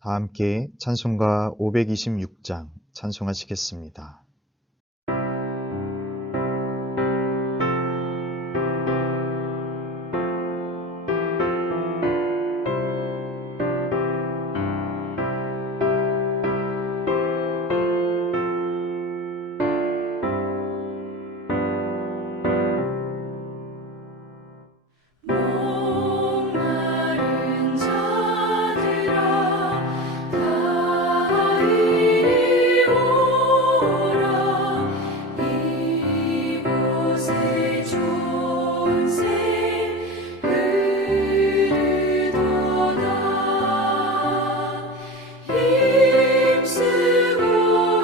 다 함께 찬송가 526장 찬송하시겠습니다. 목마른 자들아 다 이리 오라 이곳에 좋은 샘 흐르도다 힘쓰고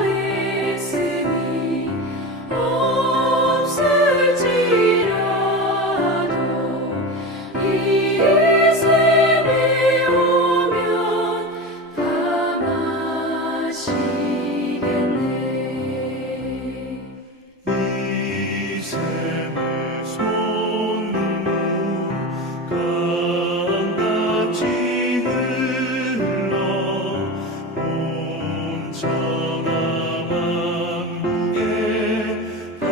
애쓰니 없을지라도 이 샘에 오면 다 마시겠네. 이 샘의 솟는 물 강같이 흘러 온 천하 만국에 다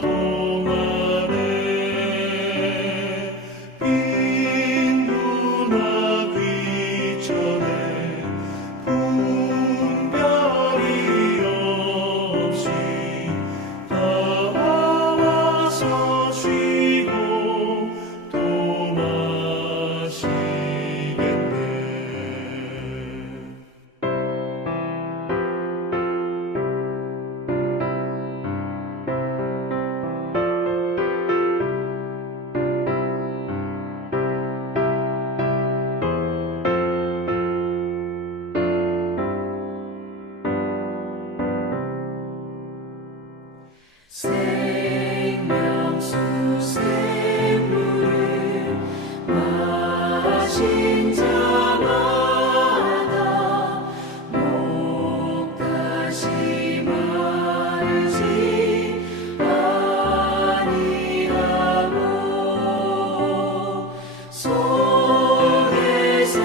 통하네. 빈부나 귀천에 분별이 없이 다 와서 쉬고 또 마시겠네. 생명수 샘물을 마신 자마다 목 다시 마르지 아니하고 속에서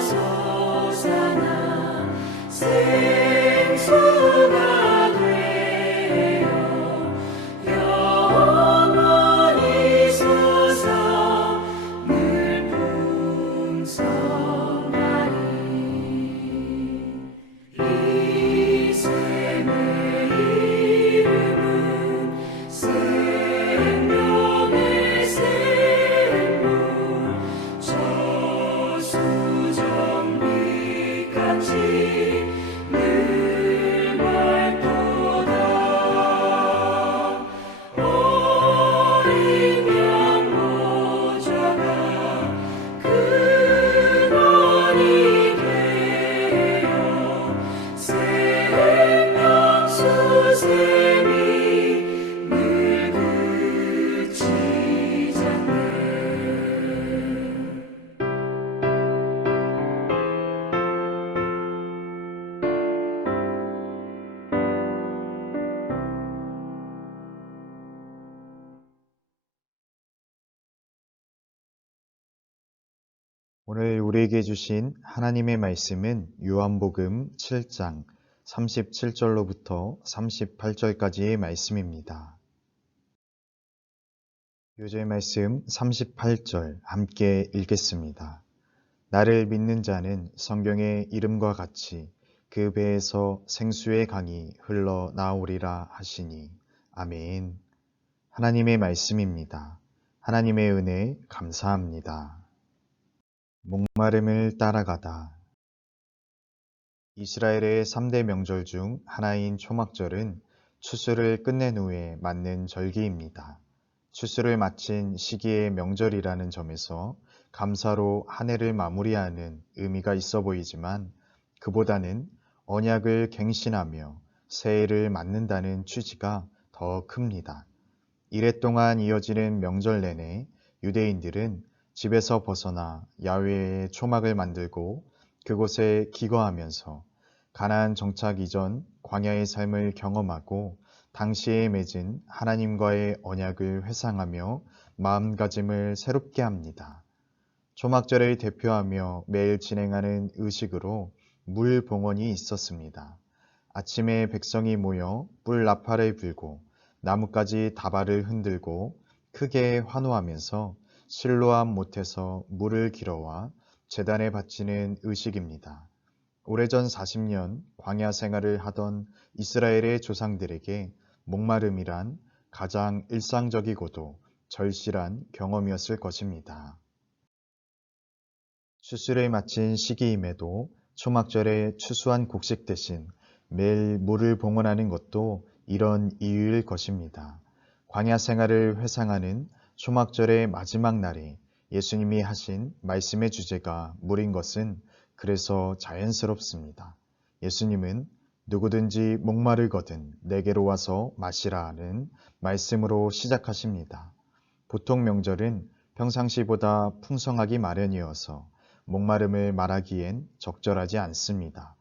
솟아나 생수가 되어 영원히 솟아 늘 풍성하리. 이 샘의 이름은 생명의 샘물 저수정빛같이 늘 맑도다. 어린 양 모자가 근원이 되어 생명수 샘이 늘 그치잖네. 오늘 우리에게 주신 하나님의 말씀은 요한복음 7장 37절로부터 38절까지의 말씀입니다. 요절 말씀 38절 함께 읽겠습니다. 나를 믿는 자는 성경의 이름과 같이 그 배에서 생수의 강이 흘러나오리라 하시니 아멘. 하나님의 말씀입니다. 하나님의 은혜 감사합니다. 목마름을 따라가다. 이스라엘의 3대 명절 중 하나인 초막절은 추수를 끝낸 후에 맞는 절기입니다. 추수를 마친 시기의 명절이라는 점에서 감사로 한 해를 마무리하는 의미가 있어 보이지만 그보다는 언약을 갱신하며 새해를 맞는다는 취지가 더 큽니다. 이래 동안 이어지는 명절 내내 유대인들은 집에서 벗어나 야외에 초막을 만들고 그곳에 기거하면서 가나안 정착 이전 광야의 삶을 경험하고 당시에 맺은 하나님과의 언약을 회상하며 마음가짐을 새롭게 합니다. 초막절을 대표하며 매일 진행하는 의식으로 물 봉헌이 있었습니다. 아침에 백성이 모여 뿔 나팔을 불고 나뭇가지 다발을 흔들고 크게 환호하면서 실로암 못에서 물을 길어와 제단에 바치는 의식입니다. 오래전 40년 광야 생활을 하던 이스라엘의 조상들에게 목마름이란 가장 일상적이고도 절실한 경험이었을 것입니다. 추수를 마친 시기임에도 초막절에 추수한 곡식 대신 매일 물을 봉헌하는 것도 이런 이유일 것입니다. 광야 생활을 회상하는 초막절의 마지막 날에 예수님이 하신 말씀의 주제가 물인 것은 그래서 자연스럽습니다. 예수님은 누구든지 목마르거든 내게로 와서 마시라 하는 말씀으로 시작하십니다. 보통 명절은 평상시보다 풍성하기 마련이어서 목마름을 말하기엔 적절하지 않습니다.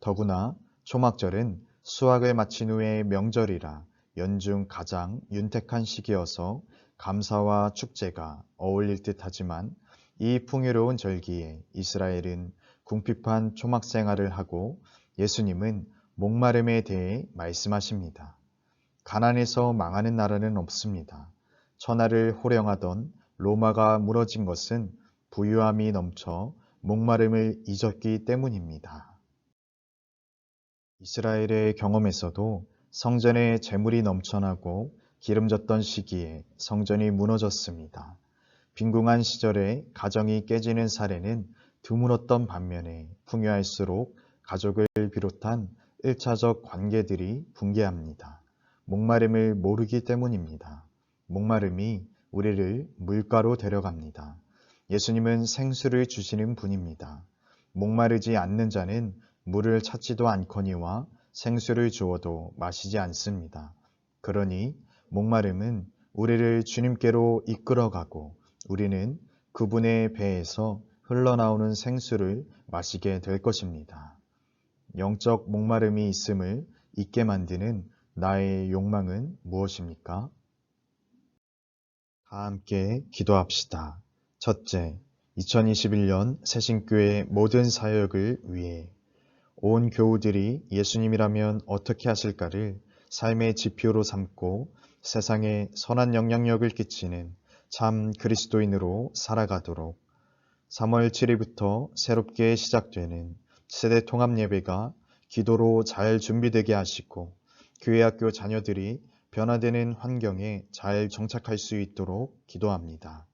더구나 초막절은 수확을 마친 후의 명절이라 연중 가장 윤택한 시기여서 감사와 축제가 어울릴 듯하지만 이 풍요로운 절기에 이스라엘은 궁핍한 초막 생활을 하고 예수님은 목마름에 대해 말씀하십니다. 가난해서 망하는 나라는 없습니다. 천하를 호령하던 로마가 무너진 것은 부유함이 넘쳐 목마름을 잊었기 때문입니다. 이스라엘의 경험에서도 성전에 재물이 넘쳐나고 기름졌던 시기에 성전이 무너졌습니다. 빈궁한 시절에 가정이 깨지는 사례는 드물었던 반면에 풍요할수록 가족을 비롯한 1차적 관계들이 붕괴합니다. 목마름을 모르기 때문입니다. 목마름이 우리를 물가로 데려갑니다. 예수님은 생수를 주시는 분입니다. 목마르지 않는 자는 물을 찾지도 않거니와 생수를 주어도 마시지 않습니다. 그러니 목마름은 우리를 주님께로 이끌어가고 우리는 그분의 배에서 흘러나오는 생수를 마시게 될 것입니다. 영적 목마름이 있음을 잊게 만드는 나의 욕망은 무엇입니까? 다 함께 기도합시다. 첫째, 2021년 새신교회 모든 사역을 위해 온 교우들이 예수님이라면 어떻게 하실까를 삶의 지표로 삼고 세상에 선한 영향력을 끼치는 참 그리스도인으로 살아가도록 3월 7일부터 새롭게 시작되는 세대 통합 예배가 기도로 잘 준비되게 하시고 교회학교 자녀들이 변화되는 환경에 잘 정착할 수 있도록 기도합니다.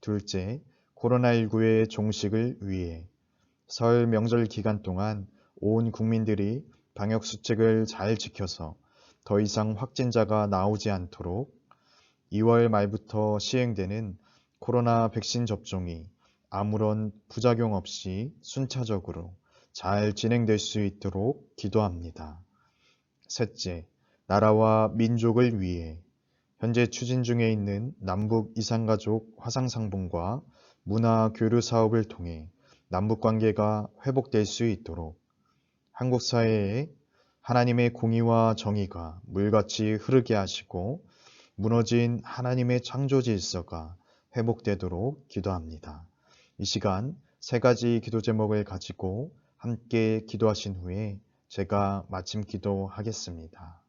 둘째, 코로나19의 종식을 위해 설 명절 기간 동안 온 국민들이 방역수칙을 잘 지켜서 더 이상 확진자가 나오지 않도록 2월 말부터 시행되는 코로나 백신 접종이 아무런 부작용 없이 순차적으로 잘 진행될 수 있도록 기도합니다. 셋째, 나라와 민족을 위해 현재 추진 중에 있는 남북 이산가족 화상상봉과 문화교류 사업을 통해 남북관계가 회복될 수 있도록 한국 사회에 하나님의 공의와 정의가 물같이 흐르게 하시고 무너진 하나님의 창조 질서가 회복되도록 기도합니다. 이 시간 세 가지 기도 제목을 가지고 함께 기도하신 후에 제가 마침 기도하겠습니다.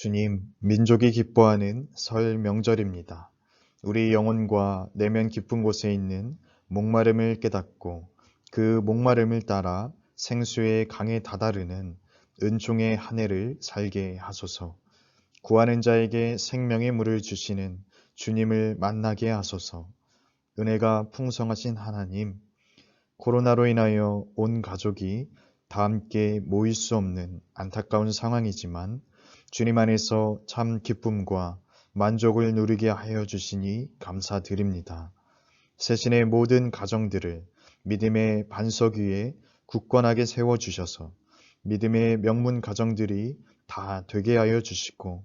주님, 민족이 기뻐하는 설 명절입니다. 우리 영혼과 내면 깊은 곳에 있는 목마름을 깨닫고 그 목마름을 따라 생수의 강에 다다르는 은총의 한 해를 살게 하소서. 구하는 자에게 생명의 물을 주시는 주님을 만나게 하소서. 은혜가 풍성하신 하나님, 코로나로 인하여 온 가족이 다 함께 모일 수 없는 안타까운 상황이지만 주님 안에서 참 기쁨과 만족을 누리게 하여 주시니 감사드립니다. 세신의 모든 가정들을 믿음의 반석 위에 굳건하게 세워주셔서 믿음의 명문 가정들이 다 되게 하여 주시고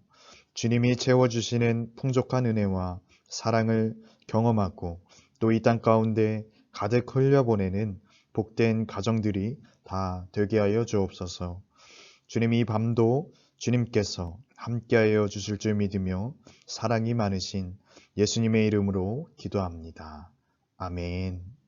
주님이 채워주시는 풍족한 은혜와 사랑을 경험하고 또 이 땅 가운데 가득 흘려보내는 복된 가정들이 다 되게 하여 주옵소서. 주님, 이 밤도 주님께서 함께하여 주실 줄 믿으며 사랑이 많으신 예수님의 이름으로 기도합니다. 아멘.